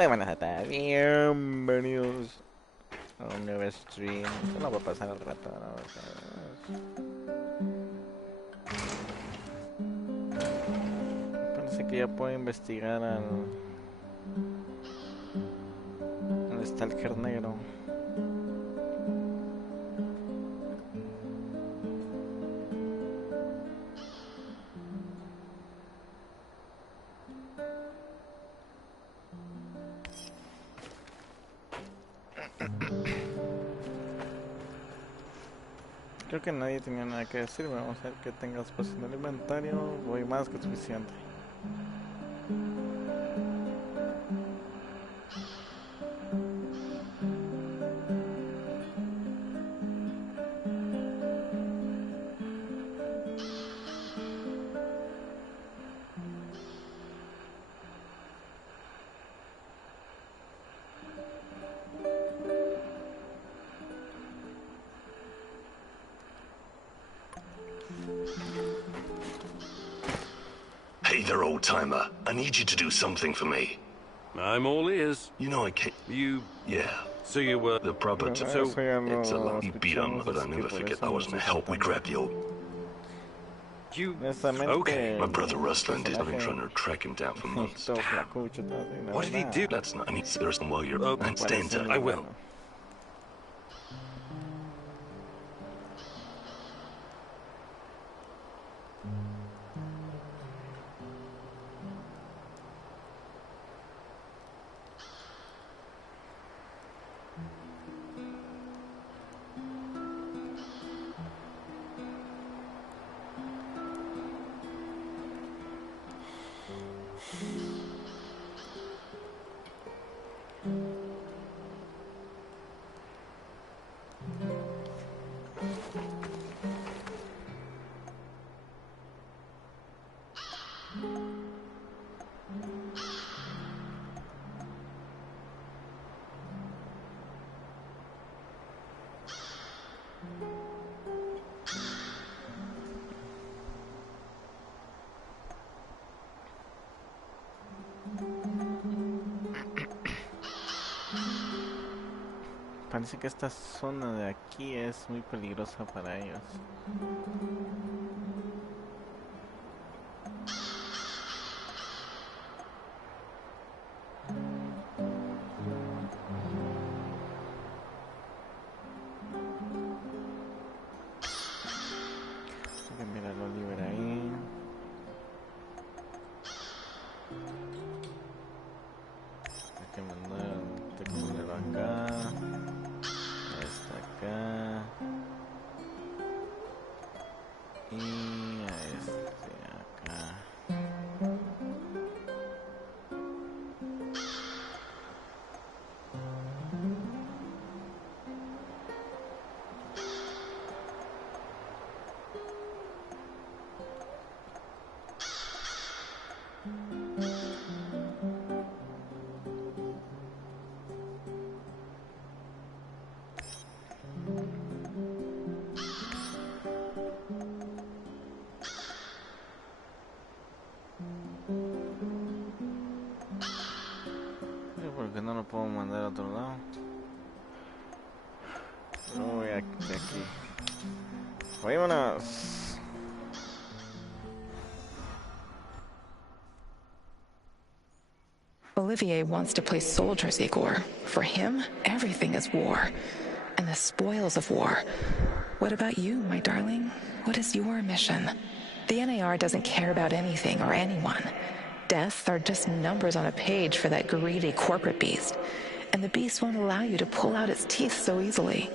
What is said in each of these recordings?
Muy buenas a todos, bienvenidos a un nuevo stream. Solo va a pasar el rato. Parece que ya puedo investigar al Stalker negro. Creo que nadie tenía nada que decir. Vamos a ver que tenga espacio en el inventario. Voy más que suficiente. Hey there, old-timer. I need you to do something for me. I'm all ears. You know I can't... You... Yeah. So you were... The proper... So... It's a lot. You beat him, but I never forget I wasn't a help. We grabbed the old... You... Okay. My brother Rustland is... I've been trying to track him down for months. What did he do? That's not... I need to... There's while you're... stand up. I will. Parece que esta zona de aquí es muy peligrosa para ellos. Hay que mirar a Oliver ahí. Hay que mandar el tecnolero acá. Está acá. Y a este acá. ¿Por qué no lo puedo mandar a otro lado? No voy de aquí. ¡Vámonos! Olivier wants to play soldiers, Igor. For him, everything is war. And the spoils of war. What about you, my darling? What is your mission? The NAR doesn't care about anything or anyone. Deaths are just numbers on a page for that greedy corporate beast. And the beast won't allow you to pull out its teeth so easily.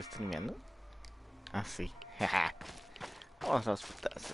¿Estoy streameando? Ah, sí. Vamos a las putazas.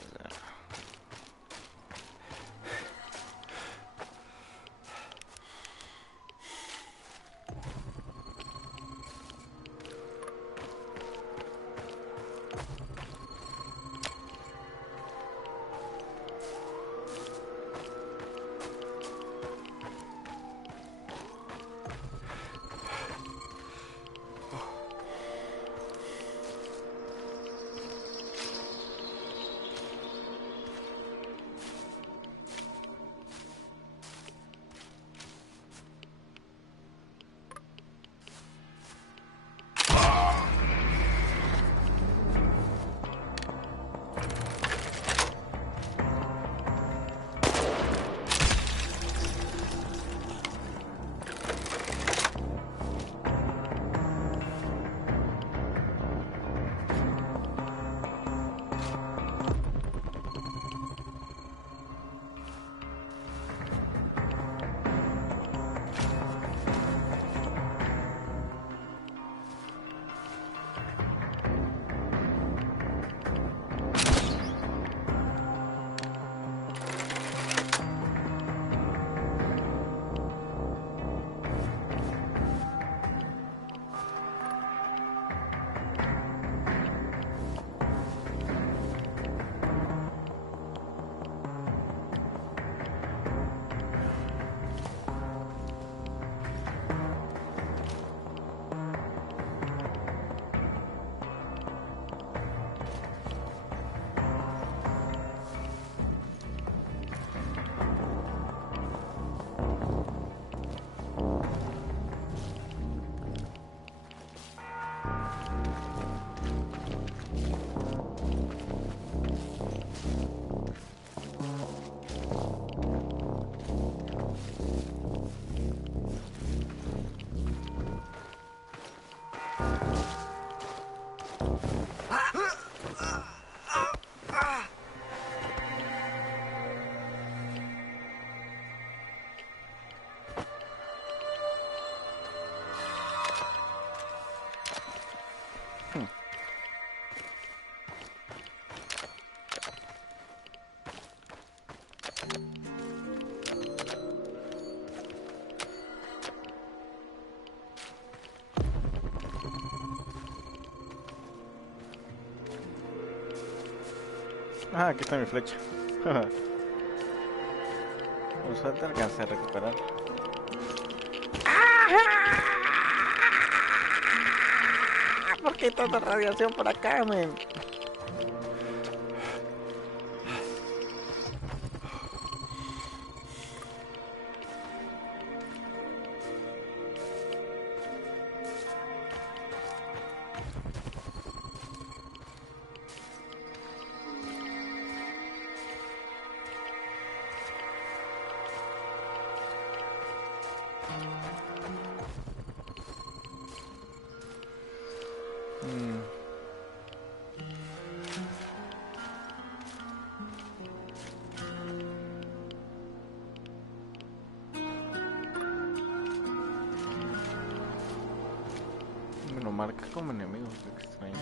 Ah, aquí está mi flecha. Por suerte alcancé a recuperar. ¿Por qué tanta radiación por acá, men? Me lo marca como enemigo, qué extraño.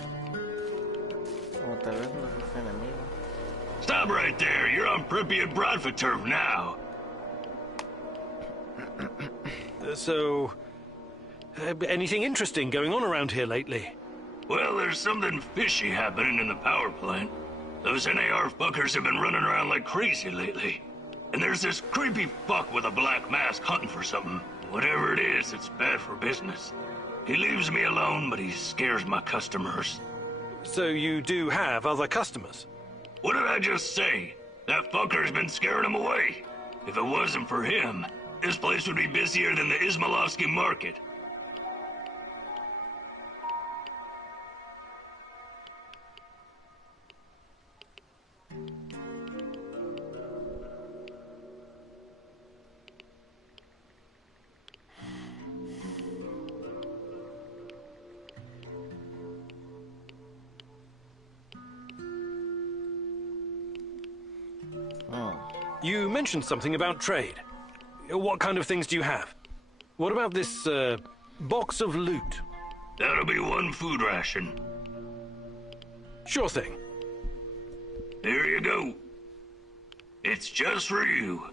Como tal vez no es enemigo. Stop right there. You're on Pripyat Bradford turf now. Anything interesting going on around here lately? Well, there's something fishy happening in the power plant. Those NAR fuckers have been running around like crazy lately. And there's this creepy fuck with a black mask hunting for something. Whatever it is, it's bad for business. He leaves me alone, but he scares my customers. So you do have other customers? What did I just say? That fucker's been scaring them away. If it wasn't for him, this place would be busier than the Izmailovsky market. You mentioned something about trade. What kind of things do you have? What about this, box of loot? That'll be one food ration. Sure thing. Here you go. It's just for you.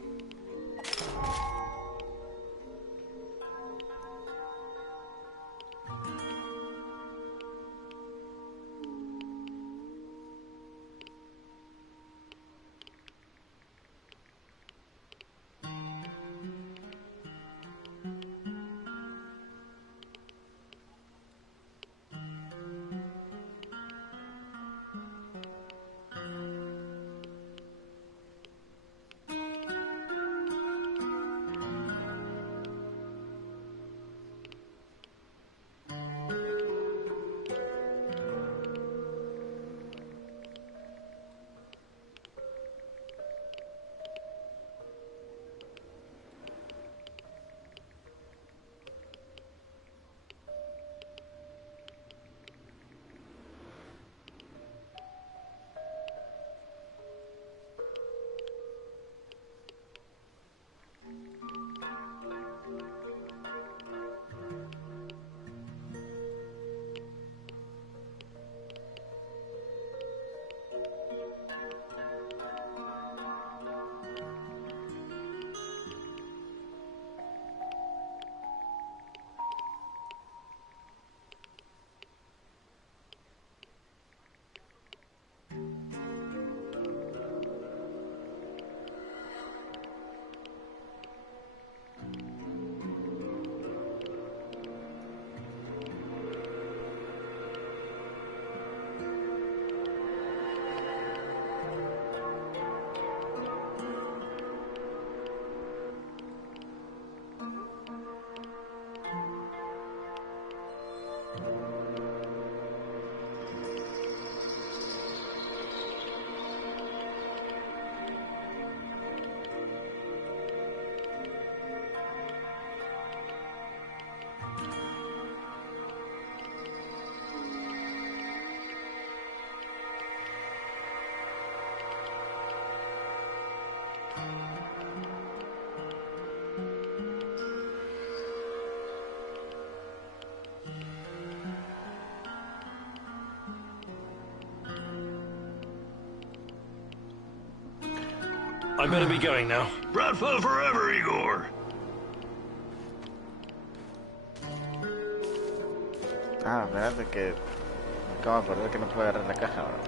I better be going now. Bradful forever, Igor. Ah, espérate que me acabo de acordar que no puedo agarrar la caja ahora.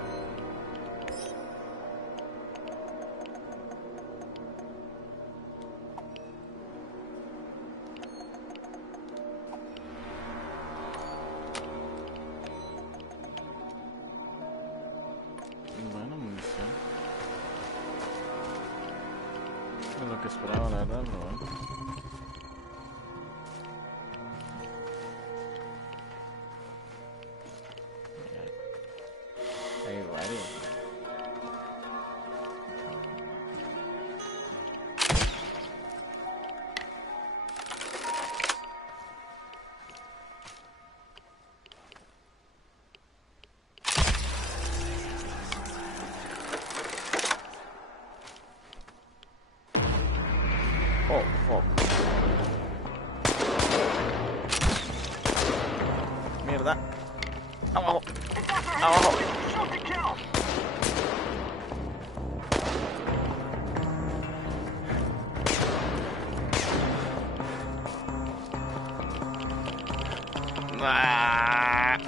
Bueno, munición. Es lo que esperaba, la verdad, pero bueno. Hay varios. Oh, fuck. Mierda. Abajo. Abajo. Ah.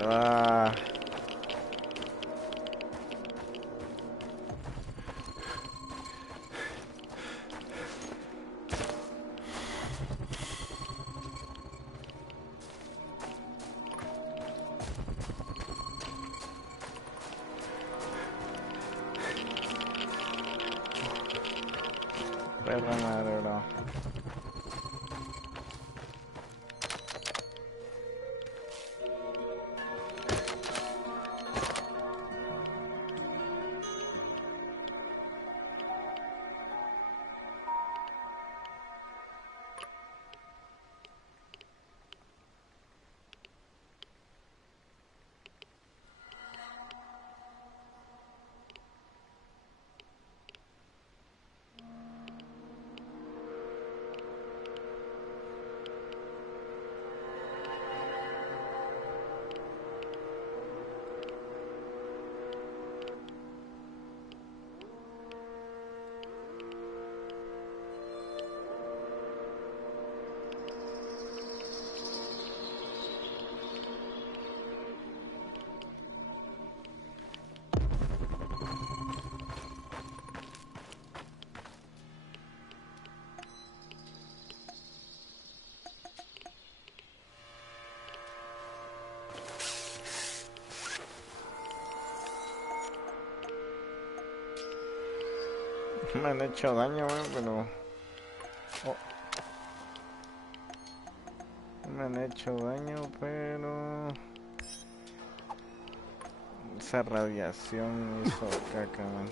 Ah. Perra madre, bro. Me han hecho daño, pero... Oh, me han hecho daño, pero... Esa radiación hizo caca, man.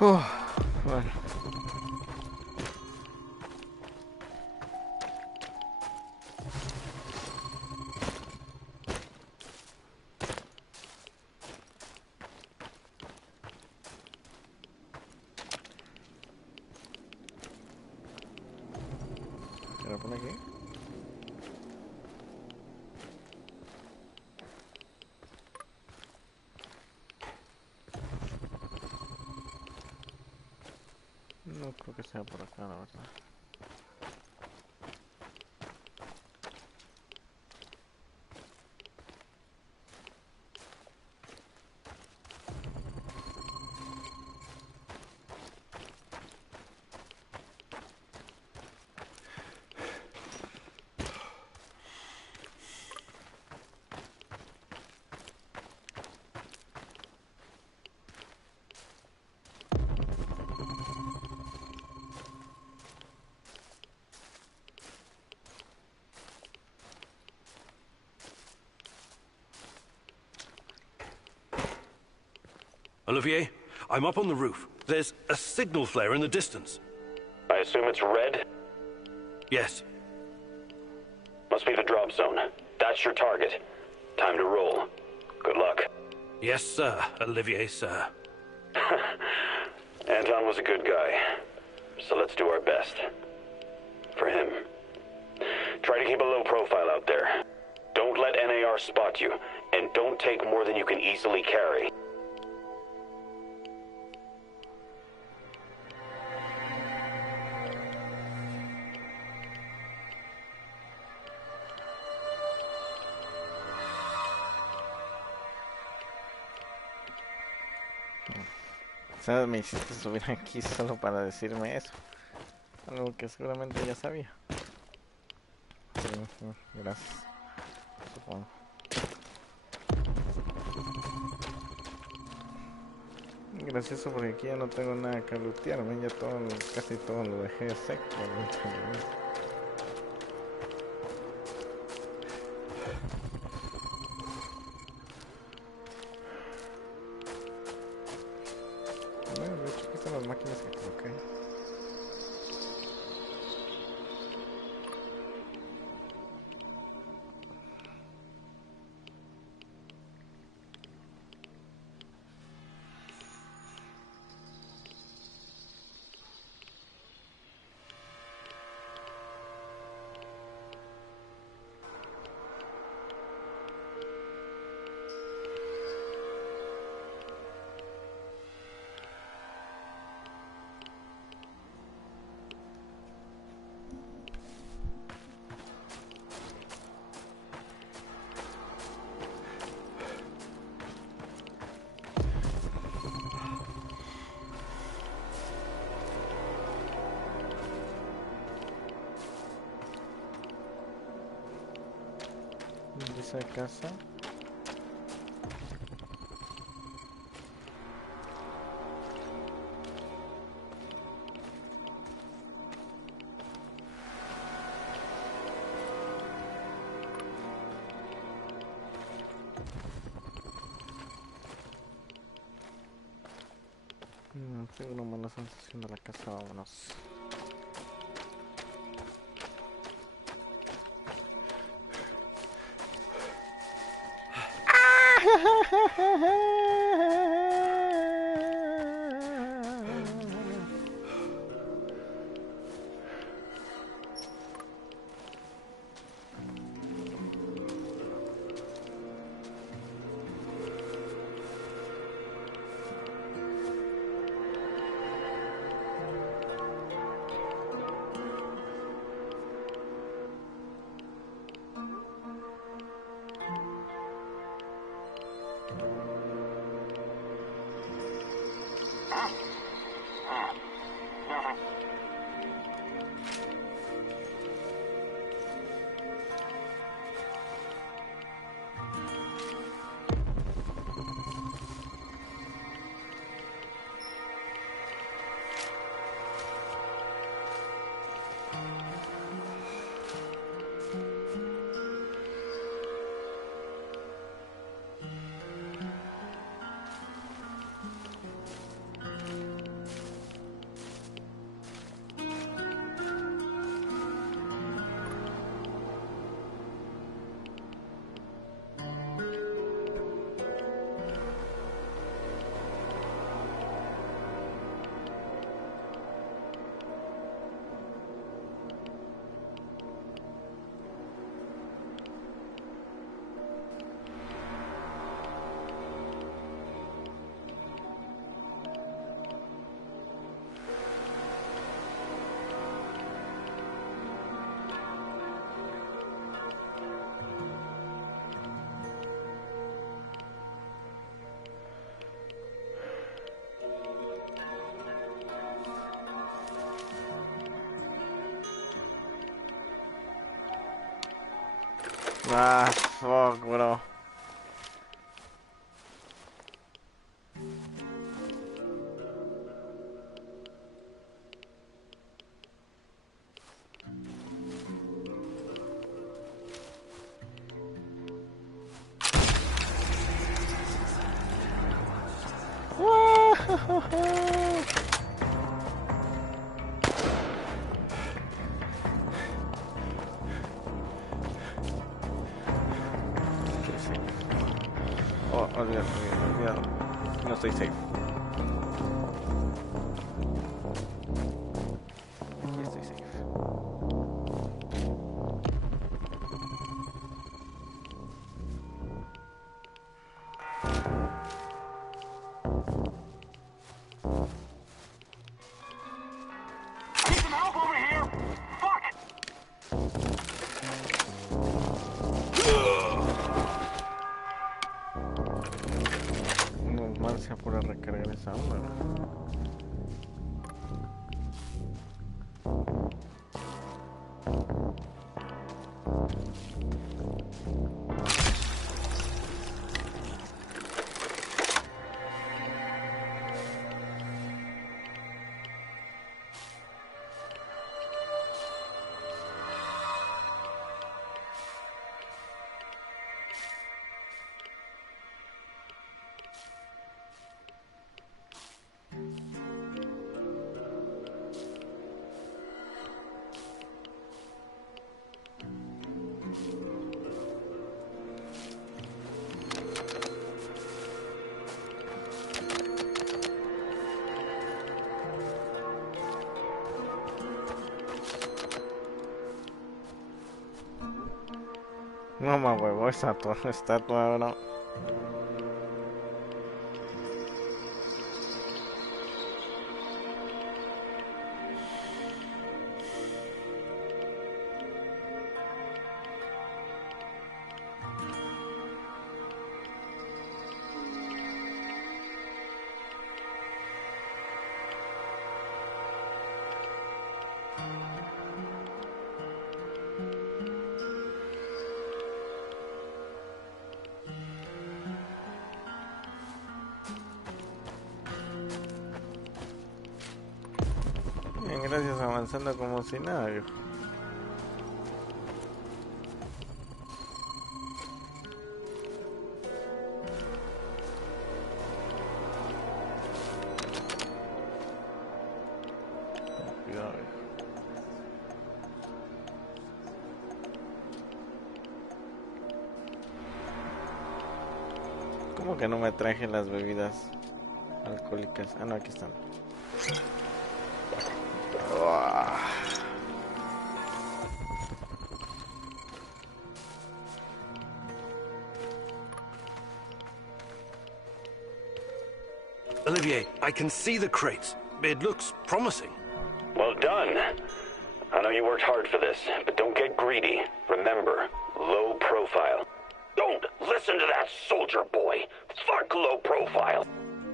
Bueno. ¿Qué por aquí? No creo que sea por acá, la verdad. Olivier, I'm up on the roof. There's a signal flare in the distance. I assume it's red? Yes. Must be the drop zone. That's your target. Time to roll. Good luck. Yes, sir, Olivier, sir. Anton was a good guy, so let's do our best. For him. Try to keep a low profile out there. Don't let NAR spot you, and don't take more than you can easily carry. O sea, me hiciste subir aquí solo para decirme eso. Algo que seguramente ya sabía. Sí, sí, gracias. Supongo. Gracioso porque aquí ya no tengo nada que lootearme. Ya todo, casi todo lo dejé seco. Bueno, de hecho aquí están las máquinas que coloqué. Esa casa. Tengo una mala sensación de la casa, vámonos. Ah, fuck, bro. Oh, olvídalo, olvídalo. No estoy safe. Aquí estoy safe. Need some help over here! Fuck! Normal se apura a recargar esa onda. No me huevo, estatua, no. Bien, gracias, avanzando como si nada, viejo. Cuidado, viejo. ¿Cómo que no me traje las bebidas alcohólicas? Ah, no, aquí están. Uah. Olivier, I can see the crates. It looks promising. Well done. I know you worked hard for this, but don't get greedy. Remember, low profile. Don't listen to that soldier boy. Fuck low profile.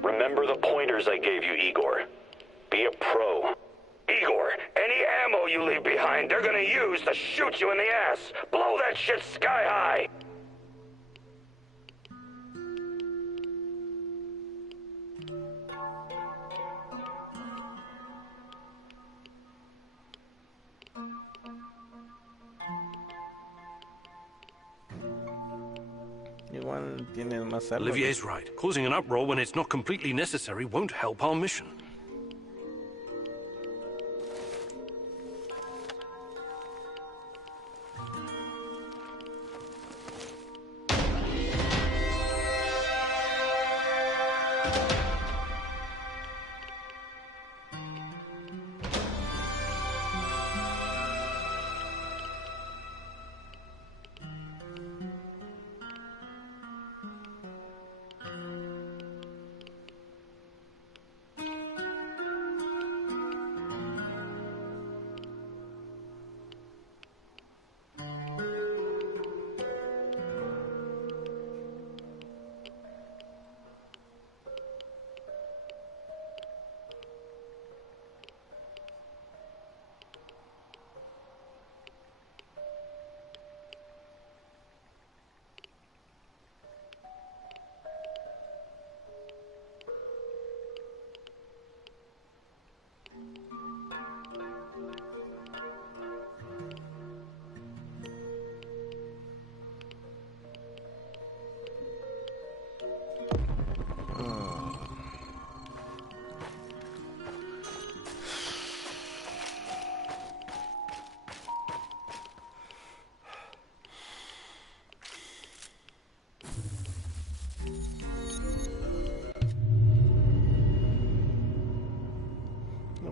Remember the pointers I gave you, Igor. Be a pro. Igor, any ammo you leave behind, they're gonna use to shoot you in the ass. Blow that shit sky high. Igual tienes más armas. Olivier's right. Causing an uproar when it's not completely necessary won't help our mission.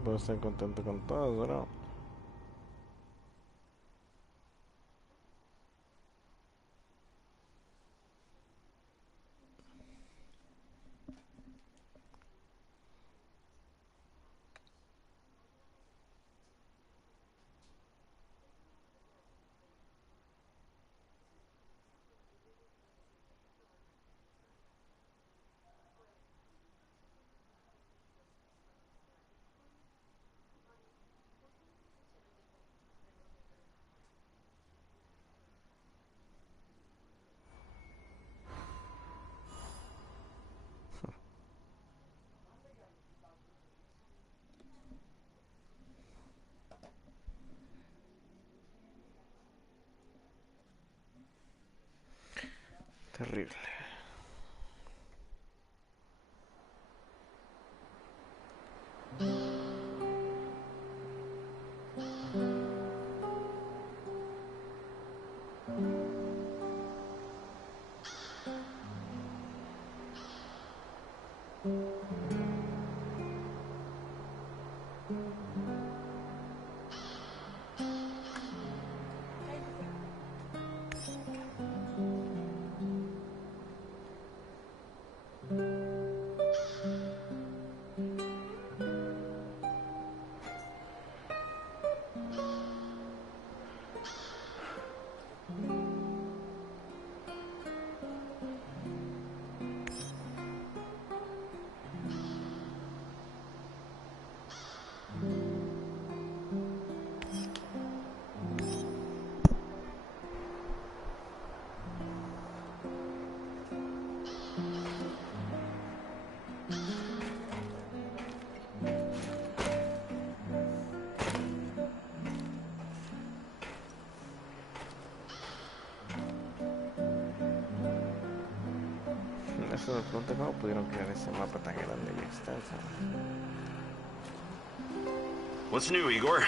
puedo estar contento con todo, bro. Terrible. Eso me pregunta cómo pudieron crear ese mapa tan grande y extenso. What's new, Igor?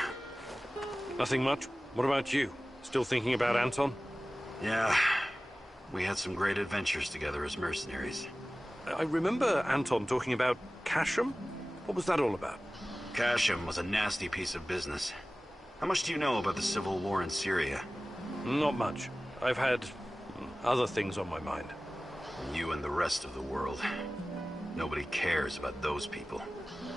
Nothing much. What about you? Still thinking about Anton? Yeah, we had some great adventures together as mercenaries. I remember Anton talking about Kashem. What was that all about? Kashem was a nasty piece of business. How much do you know about the civil war in Syria? Not much. I've had other things on my mind. You and the rest of the world. Nobody cares about those people.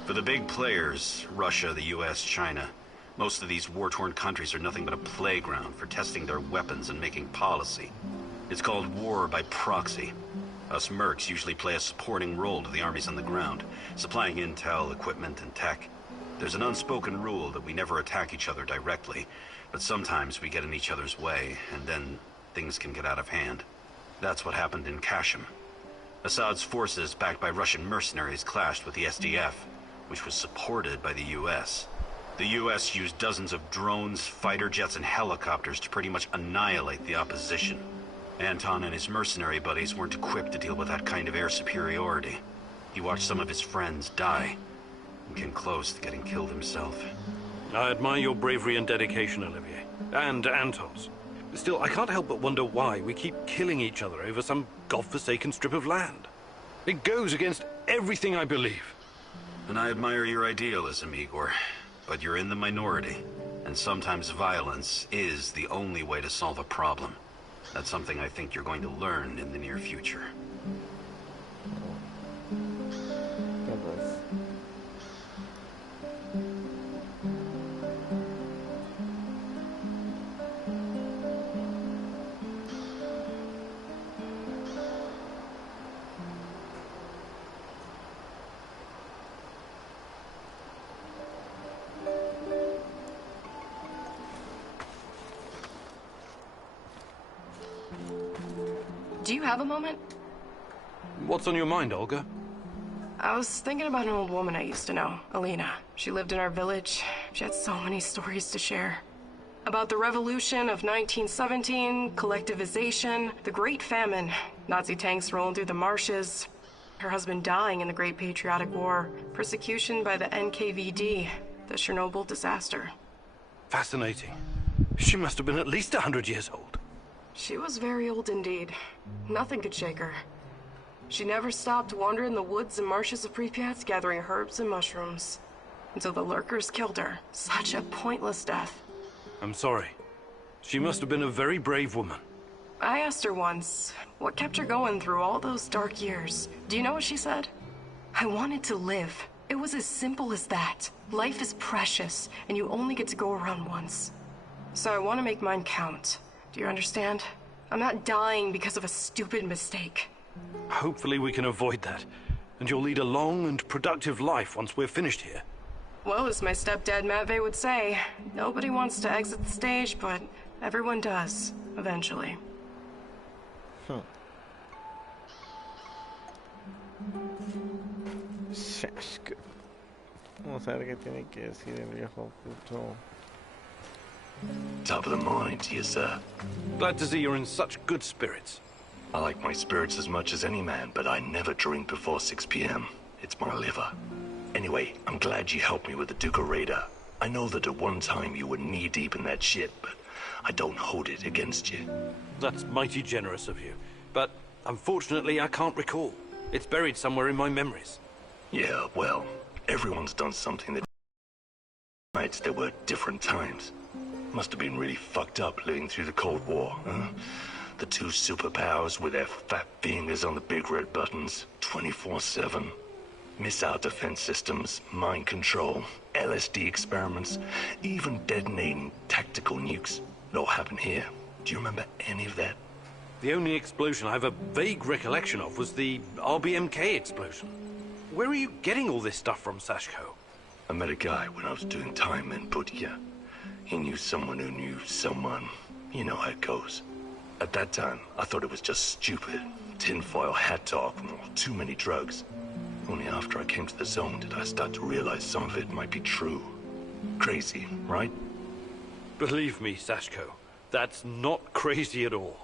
For the big players, Russia, the US, China, most of these war-torn countries are nothing but a playground for testing their weapons and making policy. It's called war by proxy. Us mercs usually play a supporting role to the armies on the ground, supplying intel, equipment, and tech. There's an unspoken rule that we never attack each other directly, but sometimes we get in each other's way, and then things can get out of hand. That's what happened in Kashem. Assad's forces, backed by Russian mercenaries, clashed with the SDF, which was supported by the US. The US used dozens of drones, fighter jets, and helicopters to pretty much annihilate the opposition. Anton and his mercenary buddies weren't equipped to deal with that kind of air superiority. He watched some of his friends die, and came close to getting killed himself. I admire your bravery and dedication, Olivier. And Anton's. Still, I can't help but wonder why we keep killing each other over some godforsaken strip of land. It goes against everything I believe. And I admire your idealism, Igor. But you're in the minority, and sometimes violence is the only way to solve a problem. That's something I think you're going to learn in the near future. Do you have a moment? What's on your mind, Olga? I was thinking about an old woman I used to know, Alina. She lived in our village. She had so many stories to share. About the revolution of 1917, collectivization, the Great Famine, Nazi tanks rolling through the marshes, her husband dying in the Great Patriotic War, persecution by the NKVD, the Chernobyl disaster. Fascinating. She must have been at least 100 years old. She was very old indeed. Nothing could shake her. She never stopped wandering the woods and marshes of Pripyat, gathering herbs and mushrooms. until the lurkers killed her. Such a pointless death. I'm sorry. She must have been a very brave woman. I asked her once, what kept her going through all those dark years? Do you know what she said? I wanted to live. It was as simple as that. Life is precious, and you only get to go around once. So I want to make mine count. Do you understand? I'm not dying because of a stupid mistake. Hopefully we can avoid that, and you'll lead a long and productive life once we're finished here. Well, as my stepdad Matvey would say, nobody wants to exit the stage, but everyone does, eventually. Shask. Vamos a ver qué tiene que decir el viejo puto. Top of the morning to you, sir. Glad to see you're in such good spirits. I like my spirits as much as any man, but I never drink before 6 p.m. It's my liver. Anyway, I'm glad you helped me with the Duca Radar. I know that at one time you were knee-deep in that shit, but I don't hold it against you. That's mighty generous of you. But unfortunately, I can't recall. It's buried somewhere in my memories. Yeah, well, everyone's done something that nights there were different times. Must have been really fucked up living through the Cold War, huh? The two superpowers with their fat fingers on the big red buttons, 24/7. Missile defense systems, mind control, LSD experiments, even detonating tactical nukes. It all happened here. Do you remember any of that? The only explosion I have a vague recollection of was the RBMK explosion. Where are you getting all this stuff from, Sashko? I met a guy when I was doing time in Putia. He knew someone who knew someone. You know how it goes. At that time, I thought it was just stupid. Tinfoil hat talk, too many drugs. Only after I came to the zone did I start to realize some of it might be true. Crazy, right? Believe me, Sashko, that's not crazy at all.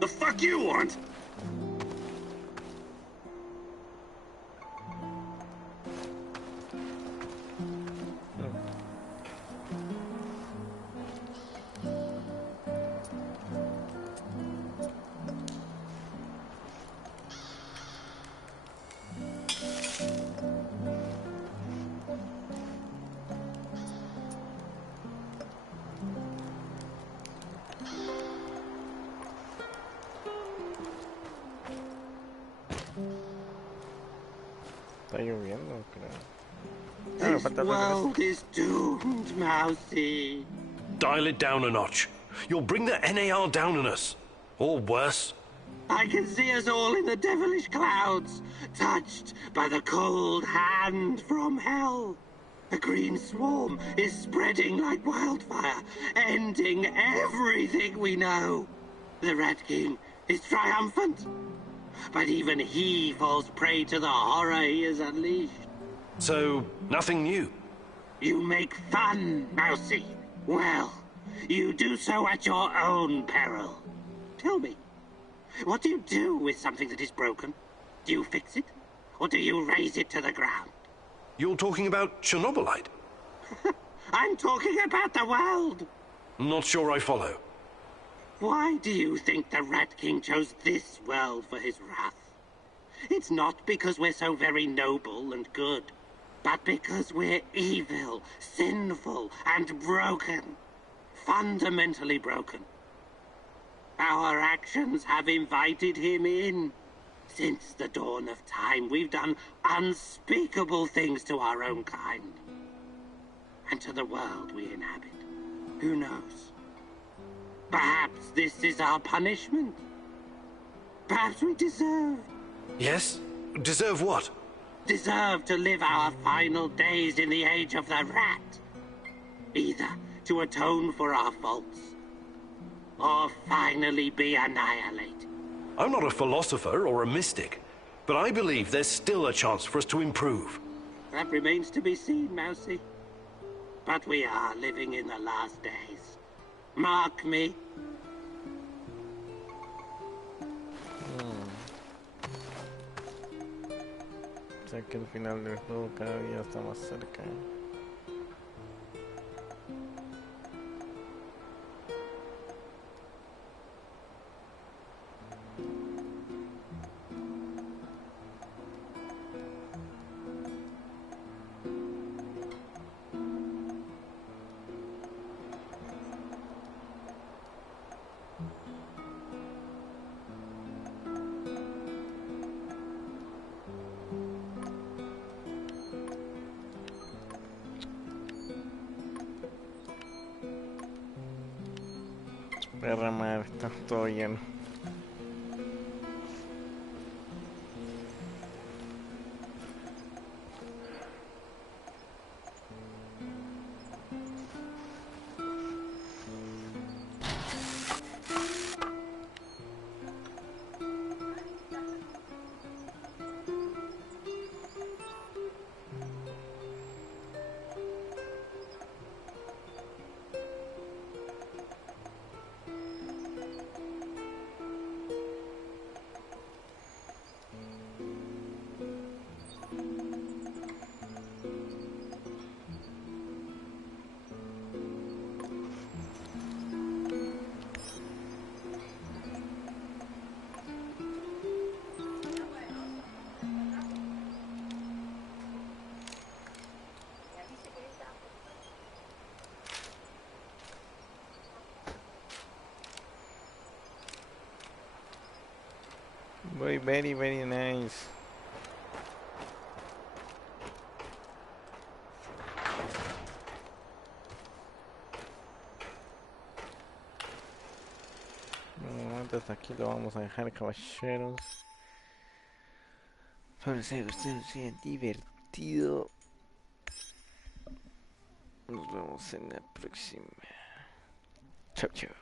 The fuck you want? Está lloviendo, creo. This world is doomed, Mousy. Dial it down a notch. You'll bring the NAR down on us. Or worse. I can see us all in the devilish clouds, touched by the cold hand from hell. The green swarm is spreading like wildfire, ending everything we know. The Rat King is triumphant, but even he falls prey to the horror he has unleashed. So, nothing new. You make fun, Mousy. Well, you do so at your own peril. Tell me, what do you do with something that is broken? Do you fix it? Or do you raze it to the ground? You're talking about Chernobylite? I'm talking about the world. Not sure I follow. Why do you think the Rat King chose this world for his wrath? It's not because we're so very noble and good, but because we're evil, sinful, and broken. Fundamentally broken. Our actions have invited him in. Since the dawn of time, we've done unspeakable things to our own kind. And to the world we inhabit. Who knows? Perhaps this is our punishment. Perhaps we deserve. Yes? Deserve what? Deserve to live our final days in the age of the rat. Either to atone for our faults, or finally be annihilated. I'm not a philosopher or a mystic, but I believe there's still a chance for us to improve. That remains to be seen, Mousy. But we are living in the last days. Mark me. Sé que el final del juego cada día está más cerca. Perra madre, está todo lleno. Very, very nice. Bueno, hasta aquí lo vamos a dejar, caballeros. Espero que ustedes se hayan divertido. Nos vemos en la próxima. Chao, chao.